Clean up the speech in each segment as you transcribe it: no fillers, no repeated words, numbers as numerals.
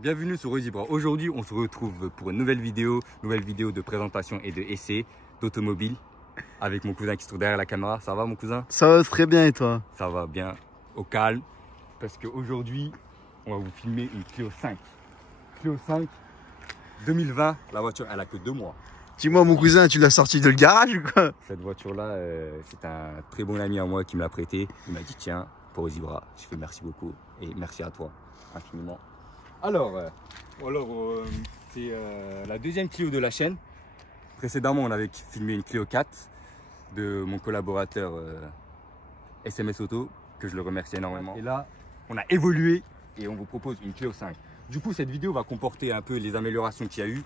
Bienvenue sur Ozibra. Aujourd'hui, on se retrouve pour une nouvelle vidéo de présentation et de essai d'automobile avec mon cousin qui se trouve derrière la caméra. Ça va mon cousin? Ça va très bien et toi? Ça va bien, au calme, parce qu'aujourd'hui, on va vous filmer une Clio 5. Clio 5 2020, la voiture, elle a que 2 mois. Dis-moi mon cousin, tu l'as sorti de le garage ou quoi? Cette voiture-là, c'est un très bon ami à moi qui me l'a prêté. Il m'a dit tiens, pour Ozibra. Je fais merci beaucoup et merci à toi infiniment. Alors, c'est la deuxième Clio de la chaîne. Précédemment, on avait filmé une Clio 4 de mon collaborateur SMS Auto, que je le remercie énormément. Et là, on a évolué et on vous propose une Clio 5. Du coup, cette vidéo va comporter un peu les améliorations qu'il y a eu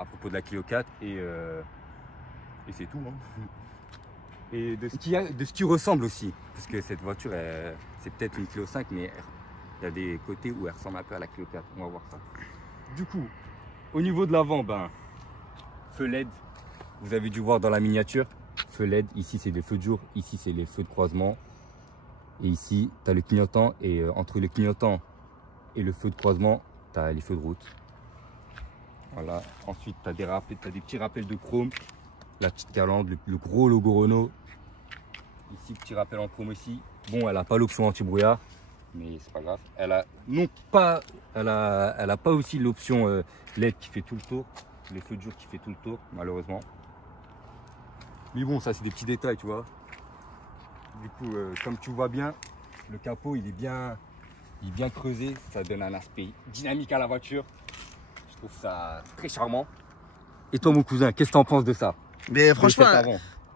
à propos de la Clio 4 et c'est tout. Hein. Et de ce qui ressemble aussi, parce que cette voiture, c'est peut-être une Clio 5, mais il y a des côtés où elle ressemble un peu à la Clio 4. On va voir ça. Du coup, au niveau de l'avant, feu LED. Vous avez dû voir dans la miniature, feu LED. Ici, c'est des feux de jour. Ici, c'est les feux de croisement. Et ici, tu as le clignotant. Et entre le clignotant et le feu de croisement, tu as les feux de route. Voilà. Ensuite, tu as des petits rappels de chrome. La petite guirlande, le gros logo Renault. Ici, petit rappel en chrome aussi. Bon, elle n'a pas l'option anti-brouillard, mais c'est pas grave. Elle a pas aussi l'option LED qui fait tout le tour, les feux de jour qui fait tout le tour, malheureusement. Mais bon, ça c'est des petits détails, tu vois. Du coup, comme tu vois bien, le capot il est bien creusé, ça donne un aspect dynamique à la voiture. Je trouve ça très charmant. Et toi, mon cousin, qu'est-ce que tu en penses de ça? Mais franchement,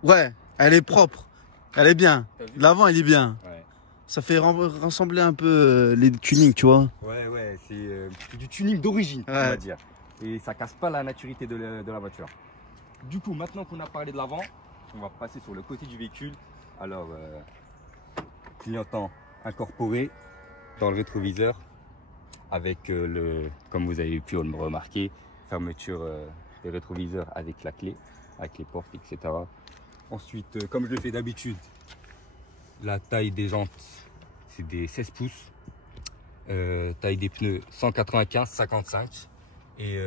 ouais, elle est propre, elle est bien. L'avant, elle est bien. Ouais. Ça fait ressembler un peu les tunings, tu vois. Ouais, c'est du tuning d'origine, on va dire. Et ça casse pas la naturalité de la voiture. Du coup, maintenant qu'on a parlé de l'avant, on va passer sur le côté du véhicule. Alors, clignotant incorporé dans le rétroviseur avec comme vous avez pu le remarquer, fermeture des rétroviseurs avec la clé, avec les portes, etc. Ensuite, comme je le fais d'habitude, la taille des jantes, c'est des 16 pouces. Taille des pneus 195-55. Et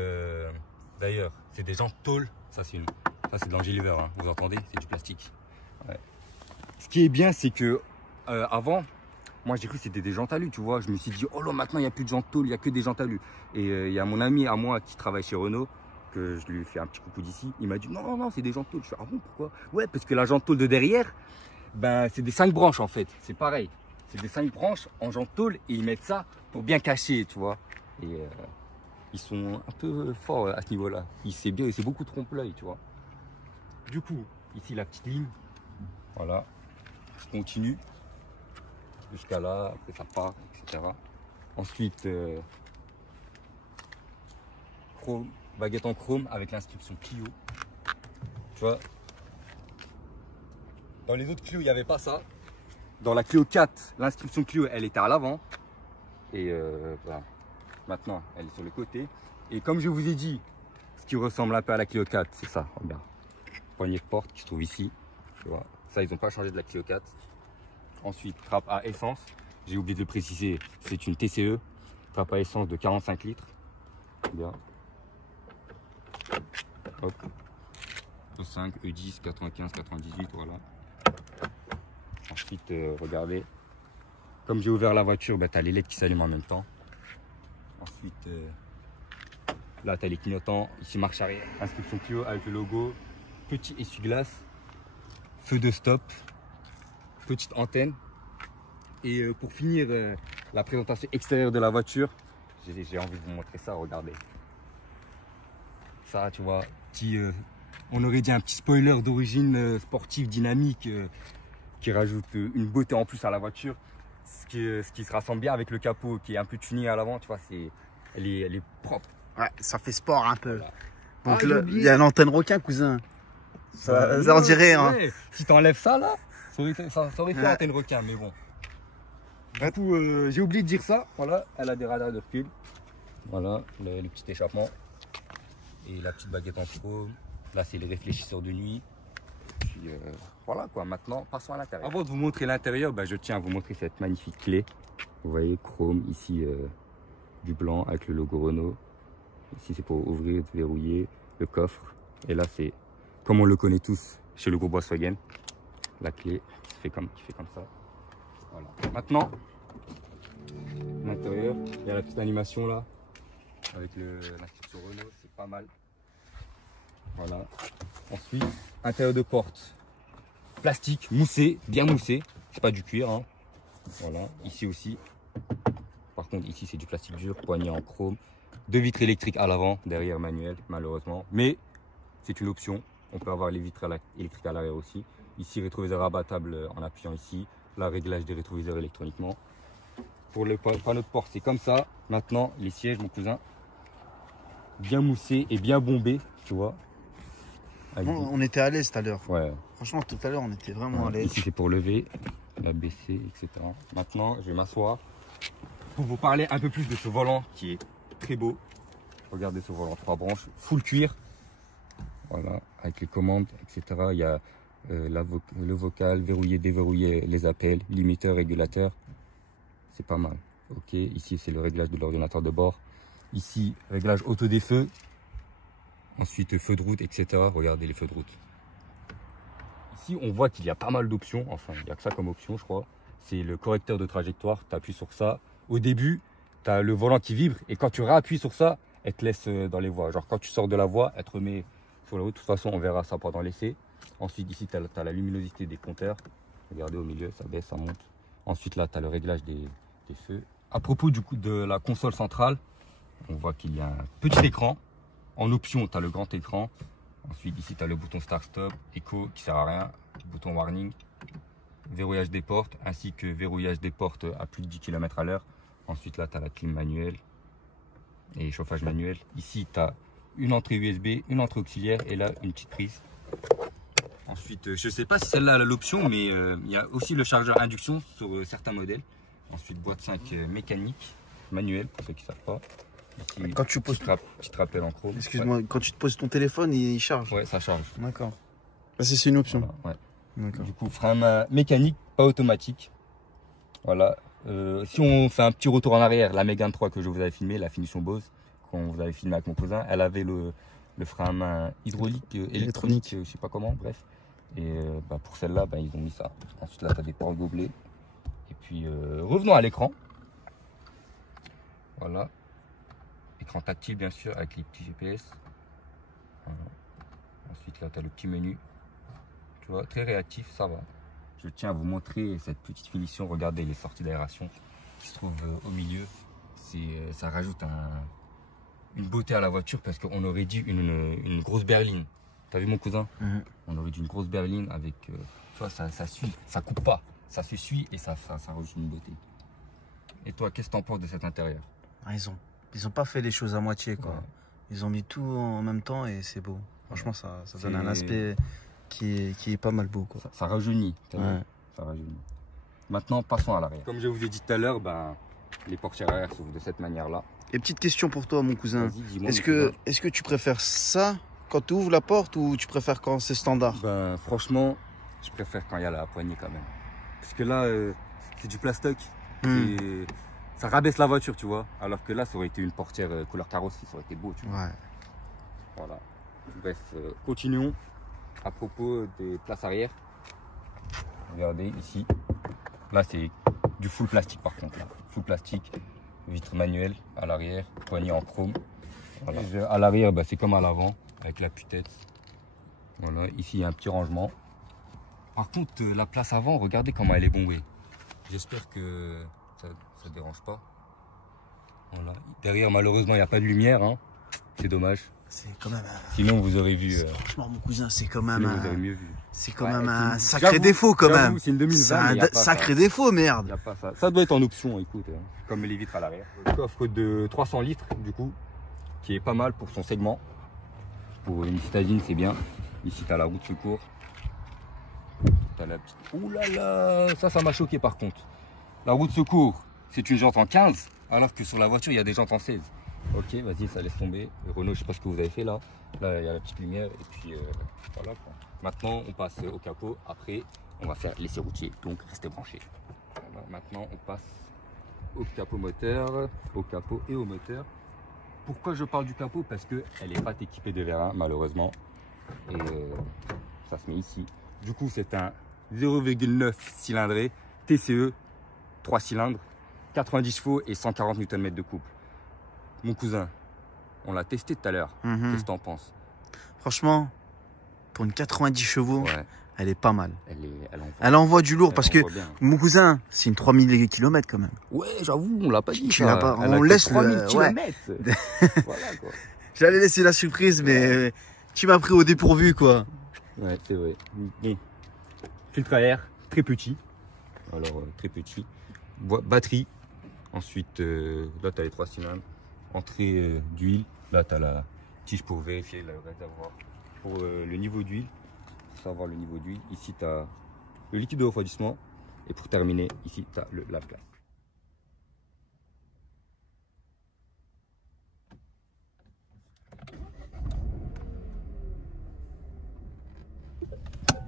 d'ailleurs, c'est des jantes tôle. Ça, c'est de l'angeliver, hein. Vous entendez? C'est du plastique. Ouais. Ce qui est bien, c'est que avant, moi j'ai cru que c'était des jantes alu, tu vois. Je me suis dit, oh là, maintenant il n'y a plus de jantes tôle, il n'y a que des jantes alu. Et il y a mon ami à moi qui travaille chez Renault, que je lui fais un petit coucou d'ici. Il m'a dit, non, c'est des jantes tôle. Je fais, ah bon, pourquoi? Ouais, parce que la jante tôle de derrière, c'est des 5 branches en fait. C'est pareil. C'est des 5 branches en jante tôle et ils mettent ça pour bien cacher, tu vois. Et ils sont un peu forts à ce niveau-là. C'est bien, c'est beaucoup trompe-l'œil, tu vois. Du coup, ici la petite ligne. Voilà. Je continue jusqu'à là, après ça part, etc. Ensuite, chrome, baguette en chrome avec l'inscription Clio. Tu vois. Dans les autres Clio, il n'y avait pas ça. Dans la Clio 4, l'inscription Clio, elle était à l'avant. Et voilà. Maintenant, elle est sur le côté. Et comme je vous ai dit, ce qui ressemble un peu à la Clio 4, c'est ça. Regarde. Poignée de porte qui se trouve ici. Tu vois. Ça, ils n'ont pas changé de la Clio 4. Ensuite, trappe à essence. J'ai oublié de le préciser, c'est une TCE. Trappe à essence de 45 litres. Bien. Hop. E5, E10, 95, 98, voilà. Ensuite, regardez. Comme j'ai ouvert la voiture, tu as les LED qui s'allument en même temps. Ensuite, là, tu as les clignotants. Ici, marche arrière. Inscription Clio avec le logo. Petit essuie-glace. Feu de stop. Petite antenne. Et pour finir la présentation extérieure de la voiture, j'ai envie de vous montrer ça. Regardez. Ça, tu vois, on aurait dit un petit spoiler d'origine sportive, dynamique, qui rajoute une beauté en plus à la voiture. Ce qui se rassemble bien avec le capot qui est un peu tuné à l'avant, tu vois, elle est propre. Ouais, ça fait sport un peu. Voilà. Donc là, il y a l'antenne requin, cousin. Ça en dirait. Ouais. Hein. Si tu enlèves ça là, ça aurait fait antenne requin, mais bon. Du coup, j'ai oublié de dire ça. Voilà, elle a des radars de recul. Voilà, le petit échappement. Et la petite baguette en chrome. Là, c'est les réfléchisseurs de nuit. Puis voilà quoi, maintenant passons à l'intérieur. Avant de vous montrer l'intérieur, je tiens à vous montrer cette magnifique clé. Vous voyez, chrome ici, du blanc avec le logo Renault. Ici c'est pour ouvrir, verrouiller le coffre. Et là c'est comme on le connaît tous chez le groupe Volkswagen. La clé qui fait comme ça. Voilà. Maintenant, l'intérieur, il y a la petite animation là avec l'inscription Renault, c'est pas mal. Voilà. Ensuite, intérieur de porte, plastique moussé, bien moussé. C'est pas du cuir. Hein. Voilà. Ici aussi. Par contre, ici c'est du plastique dur, poignée en chrome. 2 vitres électriques à l'avant, derrière manuel, malheureusement. Mais c'est une option. On peut avoir les vitres électriques à l'arrière aussi. Ici, rétroviseur abattable en appuyant ici. Là, réglage des rétroviseurs électroniquement. Pour le panneau de porte, c'est comme ça. Maintenant, les sièges, mon cousin, bien moussés et bien bombés, tu vois. On était à l'aise tout à l'heure. Ouais. Franchement, tout à l'heure, on était vraiment à l'aise. Ici, c'est pour lever, la baisser, etc. Maintenant, je vais m'asseoir pour vous parler un peu plus de ce volant qui est très beau. Regardez ce volant 3 branches, full cuir. Voilà, avec les commandes, etc. Il y a le vocal, verrouiller, déverrouiller les appels, limiteur, régulateur. C'est pas mal. Ok, ici c'est le réglage de l'ordinateur de bord. Ici, réglage auto des feux. Ensuite, feux de route, etc. Regardez les feux de route. Ici, on voit qu'il y a pas mal d'options. Enfin, il n'y a que ça comme option, je crois. C'est le correcteur de trajectoire. Tu appuies sur ça. Au début, tu as le volant qui vibre. Et quand tu réappuies sur ça, elle te laisse dans les voies. Genre, quand tu sors de la voie, elle te remet sur la route. De toute façon, on verra ça pendant l'essai. Ensuite, ici, tu as la luminosité des compteurs. Regardez au milieu, ça baisse, ça monte. Ensuite, là, tu as le réglage des feux. À propos du coup de la console centrale, on voit qu'il y a un petit écran. En option, tu as le grand écran. Ensuite, ici, tu as le bouton Start-Stop, Echo qui sert à rien, bouton Warning, verrouillage des portes, ainsi que verrouillage des portes à plus de 10 km à l'heure. Ensuite, là, tu as la clim manuelle et chauffage manuel. Ici, tu as une entrée USB, une entrée auxiliaire et là, une petite prise. Ensuite, je ne sais pas si celle-là a l'option, mais il y a aussi le chargeur induction sur certains modèles. Ensuite, boîte 5 mécanique, manuelle, pour ceux qui ne savent pas. Ici, quand tu poses petit rappel en chrome. Excuse-moi, quand tu te poses ton téléphone, il charge. Ouais, ça charge. D'accord. C'est une option. Voilà, ouais. Du coup, frein mécanique, pas automatique. Voilà. Si on fait un petit retour en arrière, la Mégane 3 que je vous avais filmé, la finition Bose, qu'on vous avait filmé avec mon cousin, elle avait le frein à main hydraulique, électronique, je sais pas comment, bref. Et pour celle-là, ils ont mis ça. Ensuite, là, tu as des portes gobelets. Et puis, revenons à l'écran. Voilà. Écran tactile, bien sûr, avec les petits GPS. Voilà. Ensuite, là, tu as le petit menu. Tu vois, très réactif, ça va. Je tiens à vous montrer cette petite finition. Regardez les sorties d'aération qui se trouvent au milieu. Ça rajoute une beauté à la voiture parce qu'on aurait dit une grosse berline. T'as vu mon cousin? On aurait dit une grosse berline avec, tu vois, ça suit, ça coupe pas, ça se suit et ça rajoute une beauté. Et toi, qu'est-ce que t'en penses de cet intérieur? Ils ont pas fait les choses à moitié, quoi. Ouais. Ils ont mis tout en même temps et c'est beau. Franchement, ça donne un aspect qui est pas mal beau, quoi. Ça rajeunit, ouais. Ça rajeunit. Maintenant, passons à l'arrière. Comme je vous ai dit tout à l'heure, les portières arrière s'ouvrent de cette manière-là. Et petite question pour toi, mon cousin. Est-ce que tu préfères ça quand tu ouvres la porte ou tu préfères quand c'est standard? Franchement, je préfère quand il y a la poignée quand même. Parce que là, c'est du plastoc. Ça rabaisse la voiture, tu vois. Alors que là, ça aurait été une portière couleur carrosserie, ça aurait été beau, tu vois. Ouais. Voilà. Bref, continuons. À propos des places arrière. Regardez ici. Là, c'est du full plastique par contre. Là. Full plastique, vitre manuelle à l'arrière, poignée en chrome. Voilà. À l'arrière, c'est comme à l'avant, avec la tête. Voilà, ici il y a un petit rangement. Par contre, la place avant, regardez comment elle est bombée. J'espère que ça ne dérange pas. Voilà. Derrière, malheureusement, il n'y a pas de lumière. Hein. C'est dommage. C'est quand même Sinon, vous aurez vu. Franchement, mon cousin, c'est quand même vous aurez mieux vu. C'est quand même un sacré défaut, quand même. C'est une 2020. C'est un sacré défaut, merde. Y a pas ça. Ça doit être en option, écoute. Comme les vitres à l'arrière. Le coffre de 300 litres, du coup, qui est pas mal pour son segment. Pour une citadine, c'est bien. Ici, tu as la roue de secours. T'as la petite... Ouh là là, ça m'a choqué par contre. La roue de secours, c'est une jante en 15, alors que sur la voiture, il y a des jantes en 16. Ok, vas-y, ça laisse tomber. Renault, je sais pas ce que vous avez fait là. Là, il y a la petite lumière et puis voilà quoi. Maintenant, on passe au capot. Après, on va faire l'essai routier. Donc, restez branchés. Voilà, maintenant, on passe au capot moteur, au capot et au moteur. Pourquoi je parle du capot? Parce qu'elle n'est pas équipée de vérin, malheureusement. Et ça se met ici. Du coup, c'est un 0,9 cylindré TCE, 3 cylindres, 90 chevaux et 140 Nm de couple. Mon cousin, on l'a testé tout à l'heure. Qu'est-ce que t'en penses? Franchement, pour une 90 chevaux, ouais. Elle est pas mal. Elle envoie du lourd parce que mon cousin, c'est une 3000 km quand même. Ouais, j'avoue, on l'a pas dit. On laisse 3000 km. Voilà, quoi. J'allais laisser la surprise, mais tu m'as pris au dépourvu, quoi. Ouais, c'est vrai. Bon. Filtre à air, très petit. Alors, très petit. Batterie. Ensuite, là, tu as les 3 cylindres. Entrée d'huile. Là, tu as la tige pour vérifier le réservoir. Pour le niveau d'huile. Savoir le niveau d'huile. Ici, tu as le liquide de refroidissement. Et pour terminer, ici, tu as le lave-glace.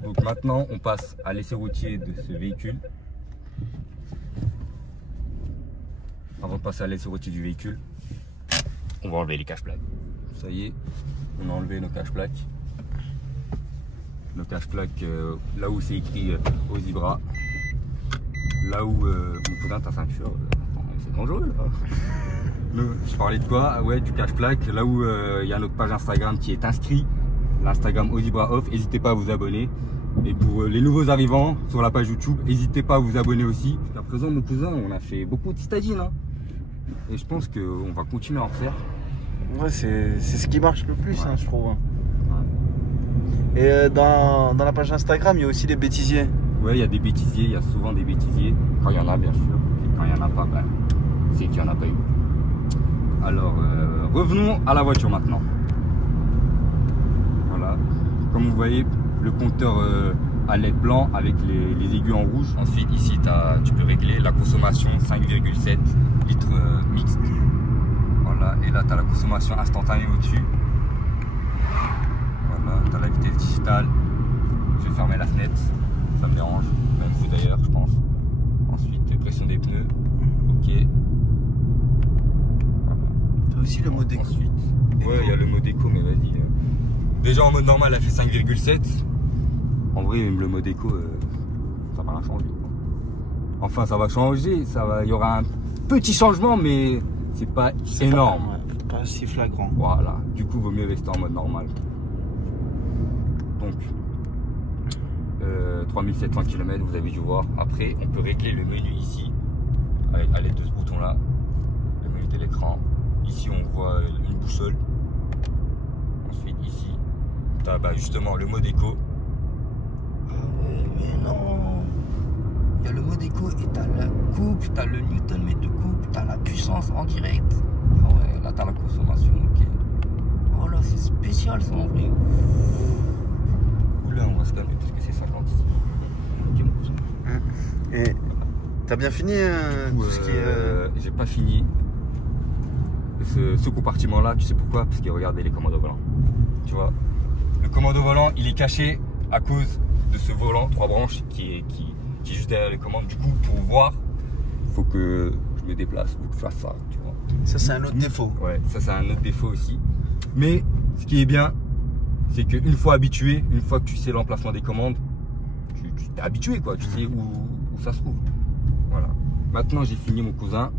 Donc maintenant, on passe à l'essai routier de ce véhicule. Avant de passer à l'essai routier du véhicule, on va enlever les cache-plaques. Ça y est, on a enlevé nos cache-plaques. Nos cache-plaques, là où c'est écrit Ozibra, là où mon cousin ta ceinture, c'est dangereux là. Je parlais de quoi? Ouais, du cache-plaque, là où il y a notre page Instagram qui est inscrit, l'Instagram Ozibra Off, n'hésitez pas à vous abonner. Et pour les nouveaux arrivants sur la page YouTube, n'hésitez pas à vous abonner aussi. À présent, mon cousin, on a fait beaucoup de citadines, hein. Et je pense qu'on va continuer à en faire. Ouais, c'est ce qui marche le plus, ouais. Hein, je trouve. Ouais. Et dans la page Instagram, il y a aussi des bêtisiers. Ouais, il y a des bêtisiers, il y a souvent des bêtisiers. Quand il y en a, bien sûr. Et quand il n'y en a pas, ben, c'est qu'il n'y en a pas eu. Alors, revenons à la voiture maintenant. Voilà. Comme vous voyez, le compteur à LED blanc avec les aiguilles en rouge. Ensuite, ici, tu peux régler la consommation 5,7 litres mixte. Voilà. Et là, tu as la consommation instantanée au-dessus. Voilà. Tu as la vitesse digitale. Je vais fermer la fenêtre. Ça me dérange. Même vous d'ailleurs, je pense. Ensuite, pression des pneus. Ok. Voilà. Tu as aussi le mode éco. Ensuite, ouais, il y a le mode éco, mais vas-y. Déjà en mode normal, elle fait 5,7. En vrai, le mode éco, ça va rien changer. Enfin, ça va changer. Il y aura un petit changement, mais c'est pas énorme. Pas si flagrant. Voilà. Du coup, il vaut mieux rester en mode normal. Donc, 3700 km, vous avez dû voir. Après, on peut régler le menu ici, à l'aide de ce bouton-là. Le menu de l'écran. Ici, on voit une boussole. Ensuite, ici, tu as justement le mode éco. Mais non, il y a le mode éco et t'as la coupe, t'as le Newton-mètre de coupe, t'as la puissance en direct. Ah ouais, là t'as la consommation, ok. Oh là, c'est spécial ça en vrai. Oula, on va se calmer parce que c'est 50 ici. Ok, mon cousin. Et t'as bien fini tout ce qui est... J'ai pas fini. Ce compartiment là, tu sais pourquoi? Parce que regardez les commandes au volant. Tu vois, le commande au volant, il est caché à cause de ce volant 3 branches qui est juste derrière les commandes. Du coup, pour voir, il faut que je me déplace, faut que je fasse ça, tu vois. Ça, c'est un autre défaut. Ouais, ça, c'est un autre défaut aussi. Mais ce qui est bien, c'est qu'une fois habitué, une fois que tu sais l'emplacement des commandes, tu t'es habitué, quoi. Tu sais où ça se trouve. Voilà. Maintenant, j'ai fini, mon cousin.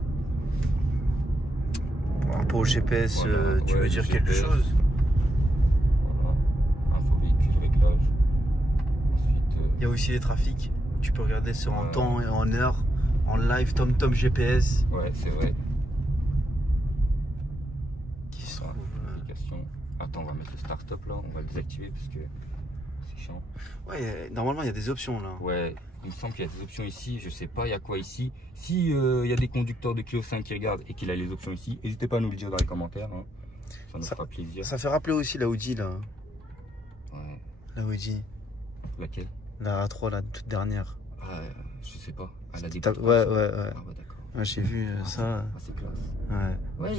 Pour le GPS, voilà, tu veux dire GPS, quelque chose? Voilà. Info véhicule, réglage. Il y a aussi les trafics. Tu peux regarder sur en temps et en heure, en live, TomTom GPS. Ouais, c'est vrai. Qui se trouve Attends, on va mettre le start-stop là, on va le désactiver parce que c'est chiant. Ouais, normalement il y a des options là. Ouais, il me semble qu'il y a des options ici, je sais pas, il y a quoi ici. Si il y a des conducteurs de Clio 5 qui regardent et qu'il a les options ici, n'hésitez pas à nous le dire dans les commentaires. Hein. Ça nous fera plaisir. Ça fait rappeler aussi la Audi là. Ouais. La Audi. Laquelle? La A3, la toute dernière. Ah, je sais pas. Elle a des ouais. Ah ouais, d'accord. Ouais, j'ai vu ça. C'est classe. Ouais.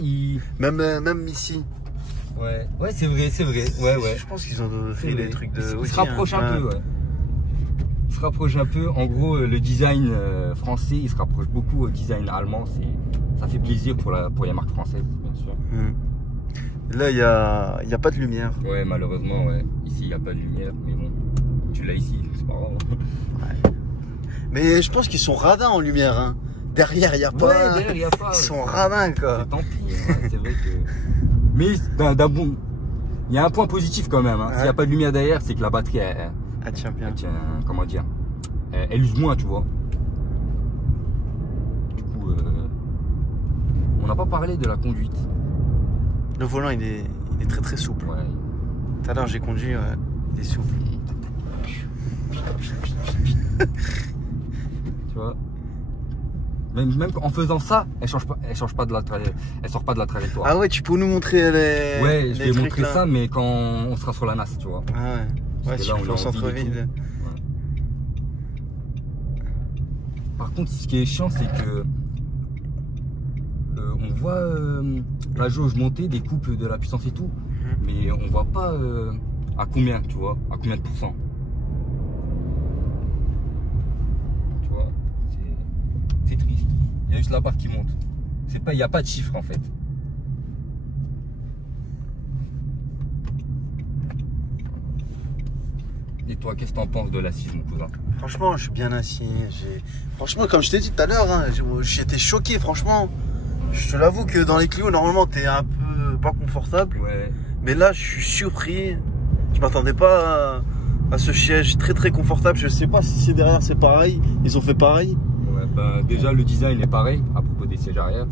Ouais, même ici. Ouais, c'est vrai. Ouais. Je pense qu'ils ont fait les trucs de. Ils se rapprochent un peu, ouais. Ils se rapproche un peu. En gros, le design français, il se rapproche beaucoup au design allemand. Ça fait plaisir pour les marques françaises, bien sûr. Là, il y a pas de lumière. Ouais, malheureusement, ouais. Ici, il n'y a pas de lumière, mais bon, tu l'as ici, c'est pas grave. Ouais. Mais je pense qu'ils sont radins en lumière. Hein. Derrière, il n'y a pas. Ouais, derrière, il n'y a pas. Ils sont radins, quoi. Tant pis, hein, c'est vrai que. Mais bon, il y a un point positif quand même. Hein. Ouais. S'il n'y a pas de lumière derrière, c'est que la batterie, elle tient bien. Elle tient, comment dire, elle use moins, tu vois. Du coup, on n'a pas parlé de la conduite. Le volant, il est très très souple. Ouais. Tout à l'heure, j'ai conduit, ouais, il est souple. Tu vois, même en faisant ça, elle change pas elle sort pas de la trajectoire. Ah ouais, tu peux nous montrer les. Ouais, je vais montrer là. Ça, mais quand on sera sur la NAS, tu vois. Ah ouais. Ouais, si on est en centre-ville. Ouais. Par contre, ce qui est chiant, c'est que on voit la jauge monter, des coupes de la puissance et tout, mais on voit pas à combien, tu vois, à combien de pourcents. Tu vois, c'est triste. Il y a juste la barre qui monte. Il n'y a pas de chiffre en fait. Et toi, qu'est-ce que t'en penses de l'assise, mon cousin? Franchement, je suis bien assis. Franchement, comme je t'ai dit tout à l'heure, hein, j'étais choqué, franchement. Je te l'avoue que dans les Clio, normalement, t'es un peu pas confortable. Ouais. Mais là, je suis surpris. Je m'attendais pas à ce siège très très confortable. Je sais pas si c'est derrière, c'est pareil. Ils ont fait pareil. Ouais, bah, déjà, le design est pareil à propos des sièges arrière.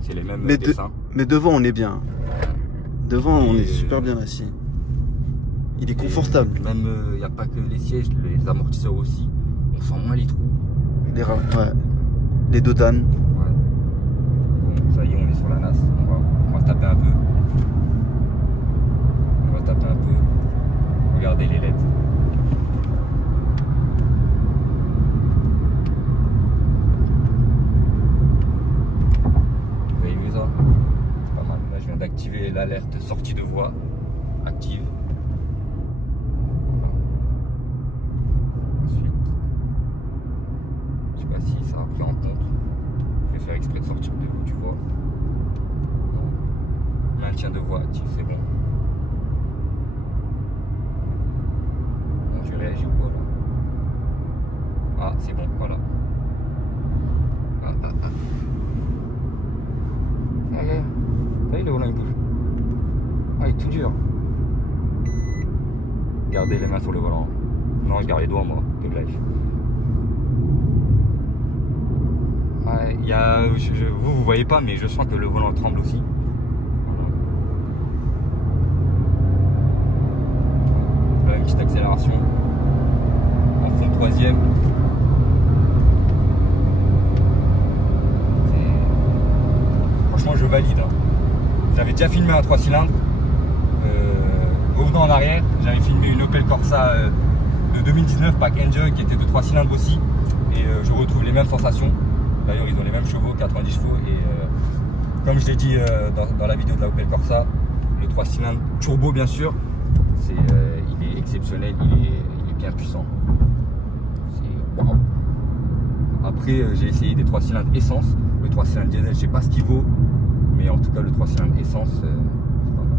C'est les mêmes dessins. Mais devant, on est bien. Devant, on est super bien assis. Il est confortable. Même, il n'y a pas que les sièges, les amortisseurs aussi. On sent moins les trous. Ouais. Les dodanes. Ouais. Bon, ça y est, on est sur la NAS. On va taper un peu. Regardez les LED. Vous avez vu ça? C'est pas mal. Là, je viens d'activer l'alerte sortie de voie. Active. Si ça a pris en compte, je vais faire exprès de sortir de vous, tu vois. Maintien de voie actif, c'est bon. Bon, je réagis ou quoi là? Ah, c'est bon, voilà. Là, il est où là, il bouge. Ah, il est tout dur. Gardez les mains sur le volant. Non, je garde les doigts, moi, de live. Ouais, vous voyez pas, mais je sens que le volant tremble aussi. Là, une petite accélération. En fond de troisième. Franchement, je valide. Hein. J'avais déjà filmé un 3 cylindres. Revenant en arrière, j'avais filmé une Opel Corsa de 2019, pack Enjoy, qui était de 3 cylindres aussi. Et je retrouve les mêmes sensations. D'ailleurs, ils ont les mêmes chevaux, 90 chevaux. Et comme je l'ai dit dans la vidéo de la Opel Corsa, le 3 cylindres turbo, bien sûr, il est exceptionnel, il est bien puissant. Wow. Après, j'ai essayé des 3 cylindres essence. Le 3 cylindres diesel, je sais pas ce qu'il vaut, mais en tout cas, le 3 cylindres essence, c'est pas mal.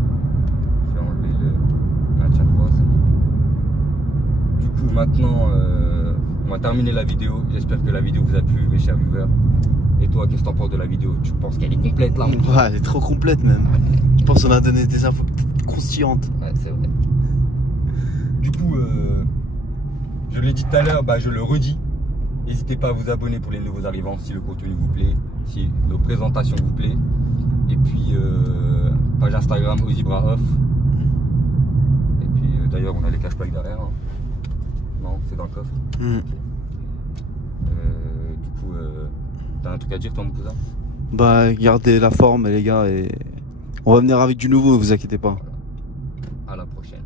Je vais enlever le maintien de voie. Du coup, maintenant, on va terminer la vidéo. J'espère que la vidéo vous a plu, mes chers viewers. Et toi, qu'est-ce que t'en penses de la vidéo? Tu penses qu'elle est complète là? Ouais, elle est trop complète même. Je pense qu'on a donné des infos croustillantes. Ouais, c'est vrai. Du coup, je l'ai dit tout à l'heure, je le redis. N'hésitez pas à vous abonner pour les nouveaux arrivants si le contenu vous plaît, si nos présentations vous plaît. Et puis, page Instagram Ozibra Off. Et puis, d'ailleurs, on a les cash packs derrière. Hein. Non, c'est dans le coffre. Okay. Du coup, t'as un truc à dire, toi, mon cousin? Gardez la forme, les gars, et on va venir avec du nouveau, vous inquiétez pas. À la prochaine.